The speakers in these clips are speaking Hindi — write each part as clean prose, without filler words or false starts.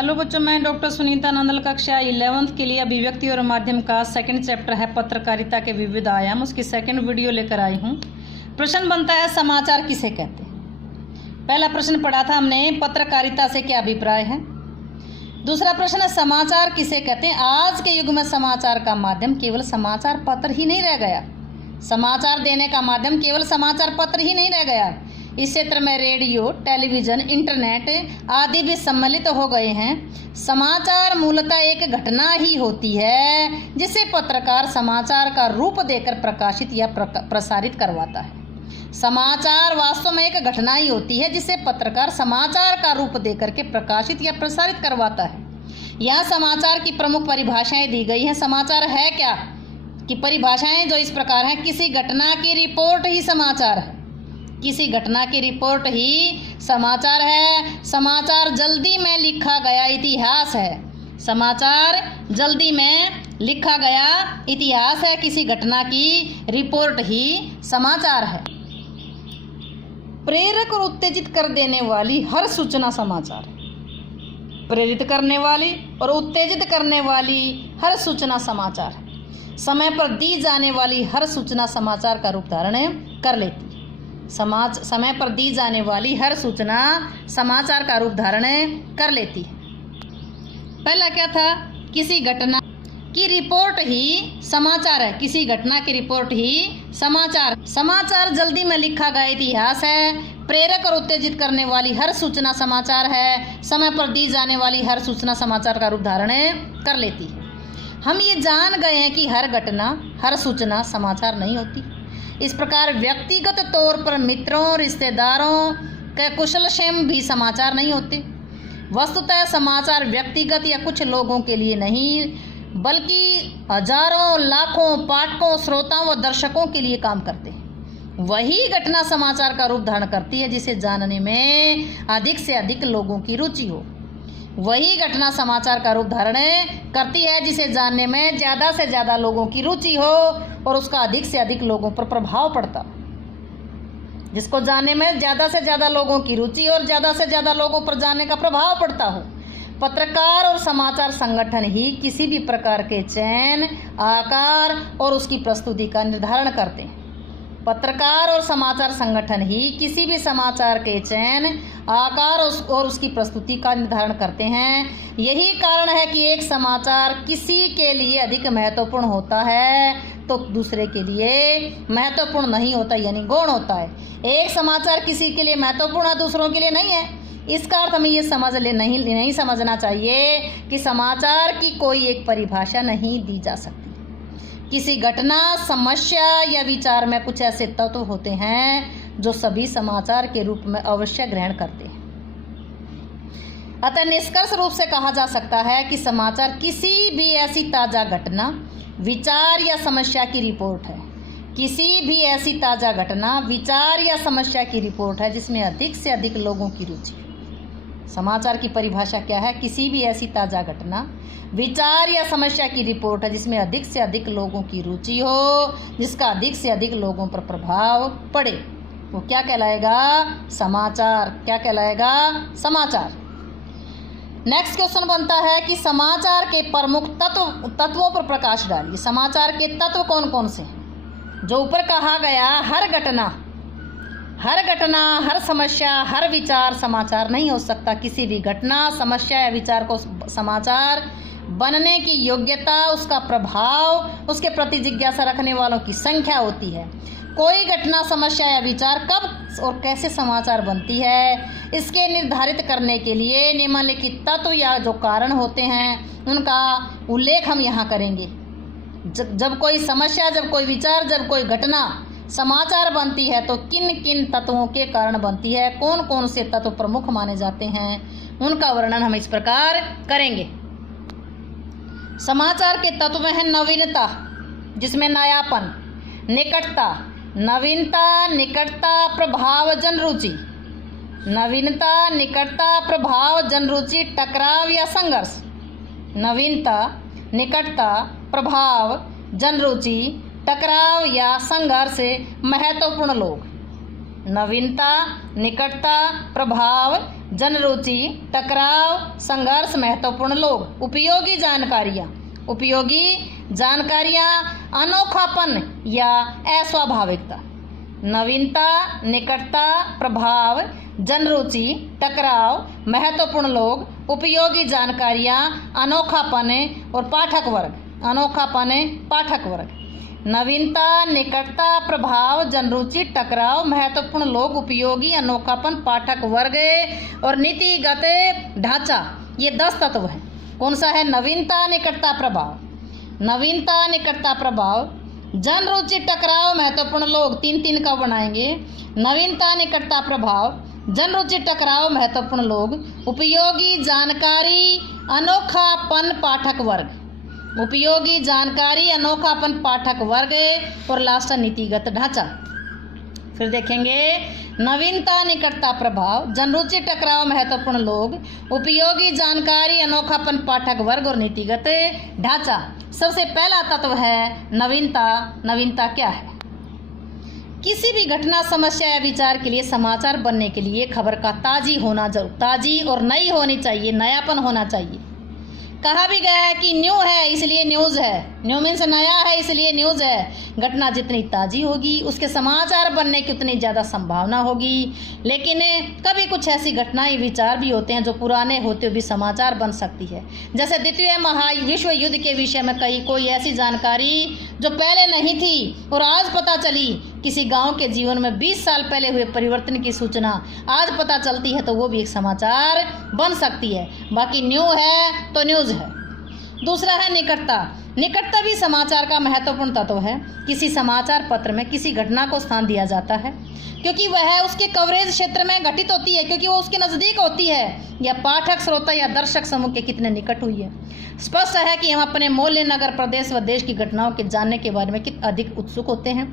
हेलो बच्चों, मैं डॉक्टर सुनीता नंदल कक्षा 11th के लिए अभिव्यक्ति और माध्यम का सेकंड चैप्टर है पत्रकारिता के विविध आयाम, उसकी सेकंड वीडियो लेकर आई हूँ। प्रश्न बनता है समाचार किसे कहते हैं। पहला प्रश्न पढ़ा था हमने, पत्रकारिता से क्या अभिप्राय है। दूसरा प्रश्न है समाचार किसे कहते हैं। आज के युग में समाचार का माध्यम केवल समाचार पत्र ही नहीं रह गया, समाचार देने का माध्यम केवल समाचार पत्र ही नहीं रह गया। इस क्षेत्र में रेडियो, टेलीविज़न, इंटरनेट आदि भी सम्मिलित हो गए हैं। समाचार मूलतः एक घटना ही होती है जिसे पत्रकार समाचार का रूप देकर प्रकाशित या प्रसारित करवाता है। समाचार वास्तव में एक घटना ही होती है जिसे पत्रकार समाचार का रूप देकर के प्रकाशित या प्रसारित करवाता है। यहाँ समाचार की प्रमुख परिभाषाएं दी गई हैं। समाचार है क्या कि परिभाषाएं जो इस प्रकार हैं। किसी घटना की रिपोर्ट ही समाचार है, किसी घटना की रिपोर्ट ही समाचार है। समाचार जल्दी में लिखा गया इतिहास है, समाचार जल्दी में लिखा गया इतिहास है। किसी घटना की रिपोर्ट ही समाचार है। प्रेरक और उत्तेजित कर देने वाली हर सूचना समाचार है। प्रेरित करने वाली और उत्तेजित करने वाली हर सूचना समाचार है। समय पर दी जाने वाली हर सूचना समाचार का रूप धारण कर लेती है। समय पर दी जाने वाली हर सूचना समाचार का रूप धारण कर लेती है। पहला क्या था, किसी घटना की रिपोर्ट ही समाचार है। किसी घटना की रिपोर्ट ही समाचार। समाचार जल्दी में लिखा गया इतिहास है। प्रेरक और उत्तेजित करने वाली हर सूचना समाचार है। समय पर दी जाने वाली हर सूचना समाचार का रूप धारण कर लेती है। हम ये जान गए हैं कि हर घटना, हर सूचना समाचार नहीं होती। इस प्रकार व्यक्तिगत तौर पर मित्रों, रिश्तेदारों के कुशलक्षेम भी समाचार नहीं होते। वस्तुतः समाचार व्यक्तिगत या कुछ लोगों के लिए नहीं, बल्कि हजारों लाखों पाठकों, श्रोताओं व दर्शकों के लिए काम करते हैं। वही घटना समाचार का रूप धारण करती है जिसे जानने में अधिक से अधिक लोगों की रुचि हो। वही घटना समाचार का रूप धारण करती है जिसे जानने में ज़्यादा से ज़्यादा लोगों की रुचि हो और उसका अधिक से अधिक लोगों पर प्रभाव पड़ता। जिसको जानने में ज़्यादा से ज़्यादा लोगों की रुचि और ज़्यादा से ज़्यादा लोगों पर जानने का प्रभाव पड़ता हो। पत्रकार और समाचार संगठन ही किसी भी प्रकार के चयन, आकार और उसकी प्रस्तुति का निर्धारण करते हैं। पत्रकार और समाचार संगठन ही किसी भी समाचार के चयन, आकार और उसकी प्रस्तुति का निर्धारण करते हैं। यही कारण है कि एक समाचार किसी के लिए अधिक महत्वपूर्ण होता है तो दूसरे के लिए महत्वपूर्ण नहीं होता, यानी गौण होता है। एक समाचार किसी के लिए महत्वपूर्ण है, दूसरों के लिए नहीं है। इसका अर्थ हमें ये नहीं समझना चाहिए कि समाचार की कोई एक परिभाषा नहीं दी जा सकती। किसी घटना, समस्या या विचार में कुछ ऐसे तत्व होते हैं जो सभी समाचार के रूप में अवश्य ग्रहण करते हैं। अतः निष्कर्ष रूप से कहा जा सकता है कि समाचार किसी भी ऐसी ताज़ा घटना, विचार या समस्या की रिपोर्ट है। किसी भी ऐसी ताज़ा घटना, विचार या समस्या की रिपोर्ट है जिसमें अधिक से अधिक लोगों की रुचि। समाचार की परिभाषा क्या है? किसी भी ऐसी ताज़ा घटना, विचार या समस्या की रिपोर्ट है जिसमें अधिक से अधिक लोगों की रुचि हो, जिसका अधिक से अधिक लोगों पर प्रभाव पड़े, वो क्या कहलाएगा? समाचार। क्या कहलाएगा? समाचार। नेक्स्ट क्वेश्चन बनता है कि समाचार के प्रमुख तत्वों पर प्रकाश डालिए। समाचार के तत्व कौन कौन से हैं? जो ऊपर कहा गया, हर घटना, हर समस्या, हर विचार समाचार नहीं हो सकता। किसी भी घटना, समस्या या विचार को समाचार बनने की योग्यता, उसका प्रभाव, उसके प्रति जिज्ञासा रखने वालों की संख्या होती है। कोई घटना, समस्या या विचार कब और कैसे समाचार बनती है, इसके निर्धारित करने के लिए निम्नलिखित तत्व या जो कारण होते हैं उनका उल्लेख हम यहाँ करेंगे। जब कोई समस्या, जब कोई विचार, जब कोई घटना समाचार बनती है तो किन किन तत्वों के कारण बनती है, कौन कौन से तत्व प्रमुख माने जाते हैं, उनका वर्णन हम इस प्रकार करेंगे। समाचार के तत्व में है नवीनता, जिसमें नयापन, निकटता, नवीनता, निकटता, प्रभाव, जनरुचि। नवीनता, निकटता, प्रभाव, जनरुचि, टकराव या संघर्ष। नवीनता, निकटता, प्रभाव, जनरुचि, टकराव या संघर्ष, महत्वपूर्ण लोग। नवीनता, निकटता, प्रभाव, जनरुचि, टकराव, संघर्ष, महत्वपूर्ण लोग। उपयोगी जानकारियाँ, उपयोगी जानकारियाँ, अनोखापन या अस्वाभाविकता। नवीनता, निकटता, प्रभाव, जनरुचि, टकराव, महत्वपूर्ण लोग, उपयोगी जानकारियाँ, अनोखापन और पाठक वर्ग। अनोखापन, पाठक वर्ग। नवीनता, निकटता, प्रभाव, जनरुचि, टकराव, महत्वपूर्ण लोग, उपयोगी, अनोखापन, पाठक वर्ग और नीतिगत ढांचा। ये 10 तत्व हैं। कौन सा है? नवीनता, निकटता, प्रभाव। नवीनता, निकटता, प्रभाव, जनरुचि, टकराव, महत्वपूर्ण लोग। 3-3 का बनाएंगे। नवीनता, निकटता, प्रभाव, जनरुचि, टकराव, महत्वपूर्ण लोग, उपयोगी जानकारी, अनोखापन, पाठक वर्ग। उपयोगी जानकारी, अनोखापन, पाठक वर्ग और लास्ट नीतिगत ढांचा। फिर देखेंगे नवीनता, निकटता, प्रभाव, जनरुचि, टकराव, महत्वपूर्ण लोग, उपयोगी जानकारी, अनोखापन, पाठक वर्ग और नीतिगत ढांचा। सबसे पहला तत्व है नवीनता। नवीनता क्या है? किसी भी घटना, समस्या या विचार के लिए समाचार बनने के लिए खबर का ताजी और नई होनी चाहिए, नयापन होना चाहिए। कहा भी गया है कि न्यू है इसलिए न्यूज़ है। न्यू मीन्स नया है इसलिए न्यूज़ है। घटना जितनी ताज़ी होगी उसके समाचार बनने की उतनी ज़्यादा संभावना होगी। लेकिन कभी कुछ ऐसी घटनाएं, विचार भी होते हैं जो पुराने होते हुए भी समाचार बन सकती है। जैसे द्वितीय महाविश्व युद्ध के विषय में कोई ऐसी जानकारी जो पहले नहीं थी और आज पता चली। किसी गांव के जीवन में 20 साल पहले हुए परिवर्तन की सूचना आज पता चलती है तो वो भी एक समाचार बन सकती है। बाकी न्यू है तो न्यूज़ है। दूसरा है निकटता। निकटता भी समाचार का महत्वपूर्ण तत्व है। किसी समाचार पत्र में किसी घटना को स्थान दिया जाता है क्योंकि वह उसके कवरेज क्षेत्र में घटित होती है, क्योंकि वो उसके नज़दीक होती है, या पाठक, श्रोता या दर्शक समूह के कितने निकट हुई है। स्पष्ट है कि हम अपने मोहल्ले, नगर, प्रदेश व देश की घटनाओं के जानने के बारे में कितना अधिक उत्सुक होते हैं।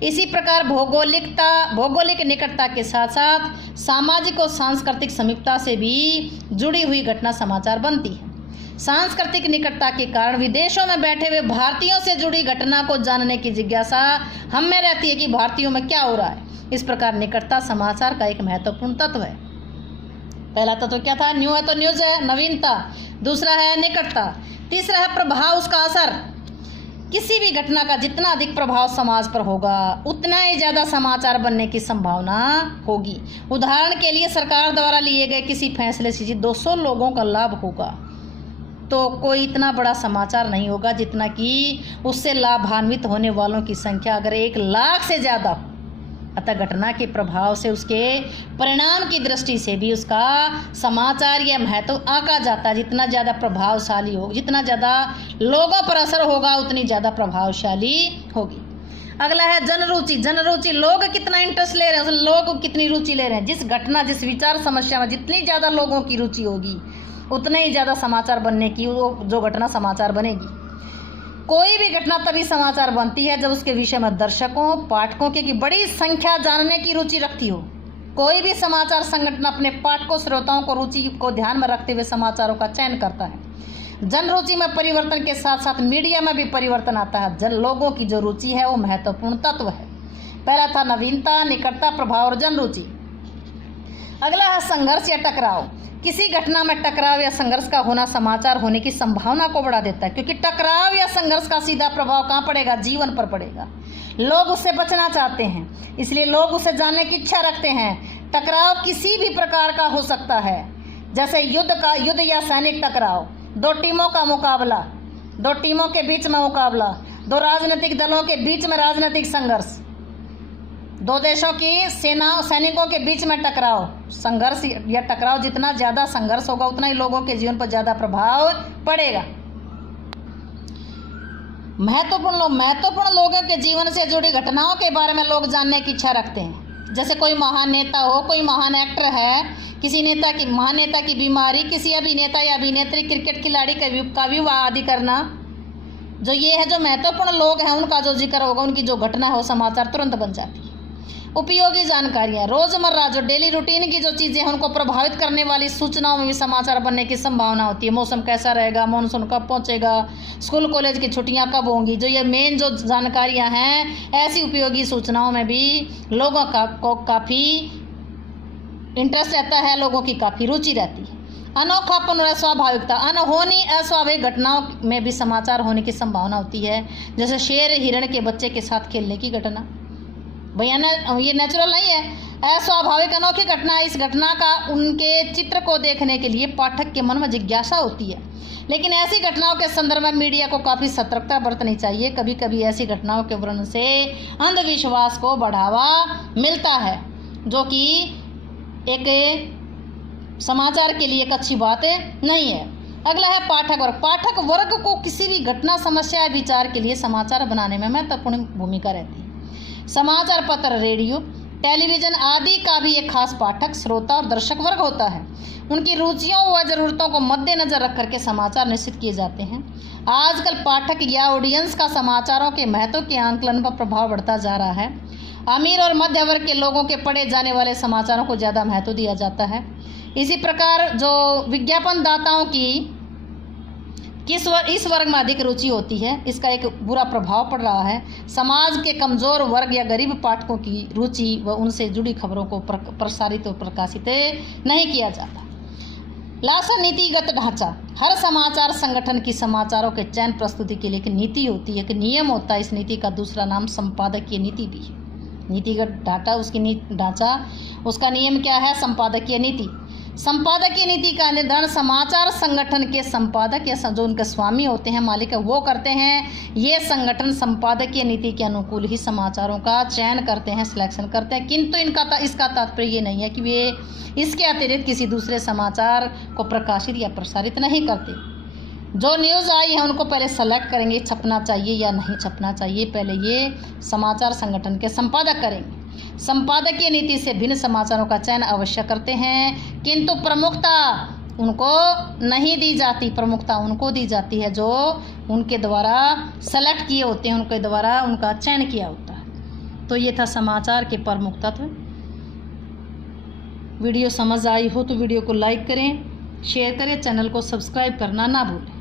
इसी प्रकार भौगोलिक निकटता के साथ साथ सामाजिक और सांस्कृतिक समीपता से भी जुड़ी हुई घटना समाचार बनती है। सांस्कृतिक निकटता के कारण विदेशों में बैठे हुए भारतीयों से जुड़ी घटना को जानने की जिज्ञासा हम में रहती है कि भारतीयों में क्या हो रहा है। इस प्रकार निकटता समाचार का एक महत्वपूर्ण तत्व है। पहला तत्व क्या था? न्यू है तो न्यूज़ है, नवीनता। दूसरा है निकटता। तीसरा है प्रभाव, उसका असर। किसी भी घटना का जितना अधिक प्रभाव समाज पर होगा उतना ही ज़्यादा समाचार बनने की संभावना होगी। उदाहरण के लिए सरकार द्वारा लिए गए किसी फैसले से 200 लोगों का लाभ होगा तो कोई इतना बड़ा समाचार नहीं होगा जितना कि उससे लाभान्वित होने वालों की संख्या अगर 1 लाख से ज़्यादा हो। अतः घटना के प्रभाव से, उसके परिणाम की दृष्टि से भी उसका समाचार या महत्व आंका जाता है। जितना ज़्यादा प्रभावशाली हो, जितना ज़्यादा लोगों पर असर होगा उतनी ज़्यादा प्रभावशाली होगी। अगला है जनरुचि। जनरुचि, लोग कितना इंटरेस्ट ले रहे हैं, लोग कितनी रुचि ले रहे हैं। जिस घटना, जिस विचार समस्या में जितनी ज़्यादा लोगों की रुचि होगी उतने ही ज़्यादा समाचार बनने की जो घटना समाचार बनेगी। कोई भी घटना तभी समाचार बनती है जब उसके विषय में दर्शकों, पाठकों की बड़ी संख्या जानने की रुचि रखती हो। कोई भी समाचार संगठन अपने पाठकों, श्रोताओं को रुचि को ध्यान में रखते हुए समाचारों का चयन करता है। जनरुचि में परिवर्तन के साथ साथ मीडिया में भी परिवर्तन आता है। लोगों की जो रुचि है वो महत्वपूर्ण तत्व है। पहला था नवीनता, निकटता, प्रभाव और जनरुचि। अगला है संघर्ष या टकराव। किसी घटना में टकराव या संघर्ष का होना समाचार होने की संभावना को बढ़ा देता है, क्योंकि टकराव या संघर्ष का सीधा प्रभाव कहाँ पड़ेगा? जीवन पर पड़ेगा। लोग उससे बचना चाहते हैं, इसलिए लोग उसे जानने की इच्छा रखते हैं। टकराव किसी भी प्रकार का हो सकता है, जैसे युद्ध या सैनिक टकराव, 2 टीमों का मुकाबला, 2 टीमों के बीच में मुकाबला, 2 राजनीतिक दलों के बीच में राजनीतिक संघर्ष, 2 देशों की सैनिकों के बीच में टकराव। संघर्ष या टकराव, जितना ज़्यादा संघर्ष होगा उतना ही लोगों के जीवन पर ज़्यादा प्रभाव पड़ेगा। महत्वपूर्ण लोगों के जीवन से जुड़ी घटनाओं के बारे में लोग जानने की इच्छा रखते हैं। जैसे कोई महान नेता हो, कोई महान एक्टर है, किसी महान नेता की बीमारी, किसी अभिनेता या अभिनेत्री, क्रिकेट खिलाड़ी का विवाह आदि करना। जो ये है, जो महत्वपूर्ण लोग हैं उनका जो जिक्र होगा, उनकी जो घटना है वो समाचार तुरंत बन जाती है। उपयोगी जानकारियाँ, रोज़मर्रा जो डेली रूटीन की जो चीज़ें हैं उनको प्रभावित करने वाली सूचनाओं में भी समाचार बनने की संभावना होती है। मौसम कैसा रहेगा, मानसून कब पहुँचेगा, स्कूल कॉलेज की छुट्टियाँ कब होंगी, जो ये मेन जो जानकारियाँ हैं, ऐसी उपयोगी सूचनाओं में भी लोगों को काफ़ी इंटरेस्ट रहता है, लोगों की काफ़ी रुचि रहती है। अनोखापन और अस्वाभाविकता, अनहोनी अस्वाभाविक घटनाओं में भी समाचार होने की संभावना होती है, जैसे शेर हिरण के बच्चे के साथ खेलने की घटना। भैया ये नेचुरल नहीं है, अस्वाभाविक अनोखी घटना। इस घटना का उनके चित्र को देखने के लिए पाठक के मन में जिज्ञासा होती है, लेकिन ऐसी घटनाओं के संदर्भ में मीडिया को काफ़ी सतर्कता बरतनी चाहिए। कभी कभी ऐसी घटनाओं के वर्णन से अंधविश्वास को बढ़ावा मिलता है, जो कि एक समाचार के लिए एक अच्छी बात नहीं है। अगला है पाठक वर्ग। पाठक वर्ग को किसी भी घटना, समस्या या विचार के लिए समाचार बनाने में महत्वपूर्ण भूमिका रहती है। समाचार पत्र, रेडियो, टेलीविज़न आदि का भी एक खास पाठक, श्रोता और दर्शक वर्ग होता है। उनकी रुचियों व ज़रूरतों को मद्देनज़र रख करके समाचार निश्चित किए जाते हैं। आजकल पाठक या ऑडियंस का समाचारों के महत्व के आंकलन पर प्रभाव बढ़ता जा रहा है। अमीर और मध्य वर्ग के लोगों के पढ़े जाने वाले समाचारों को ज़्यादा महत्व दिया जाता है। इसी प्रकार जो विज्ञापन दाताओं की इस वर्ग में अधिक रुचि होती है, इसका एक बुरा प्रभाव पड़ रहा है। समाज के कमज़ोर वर्ग या गरीब पाठकों की रुचि व उनसे जुड़ी खबरों को प्रसारित और प्रकाशित नहीं किया जाता। लास्ट, नीतिगत ढांचा। हर समाचार संगठन की समाचारों के चयन प्रस्तुति के लिए एक नीति होती है, एक नियम होता है। इस नीति का दूसरा नाम संपादकीय नीति भी है। नीतिगत ढांचा, उसका नियम क्या है? संपादकीय नीति। संपादकीय नीति का निर्धारण समाचार संगठन के संपादक या जो उनके स्वामी होते हैं, मालिक है, वो करते हैं। ये संगठन संपादकीय नीति के अनुकूल ही समाचारों का चयन करते हैं, सिलेक्शन करते हैं, किंतु इसका तात्पर्य ये नहीं है कि वे इसके अतिरिक्त किसी दूसरे समाचार को प्रकाशित या प्रसारित नहीं करते। जो न्यूज़ आई है उनको पहले सेलेक्ट करेंगे, छपना चाहिए या नहीं छपना चाहिए, पहले ये समाचार संगठन के संपादक करेंगे। संपादकीय नीति से भिन्न समाचारों का चयन अवश्य करते हैं, किंतु प्रमुखता उनको नहीं दी जाती। प्रमुखता उनको दी जाती है जो उनके द्वारा सेलेक्ट किए होते हैं, उनके द्वारा उनका चयन किया होता है। तो ये था समाचार के प्रमुख तत्व। वीडियो समझ आई हो तो वीडियो को लाइक करें, शेयर करें, चैनल को सब्सक्राइब करना ना भूलें।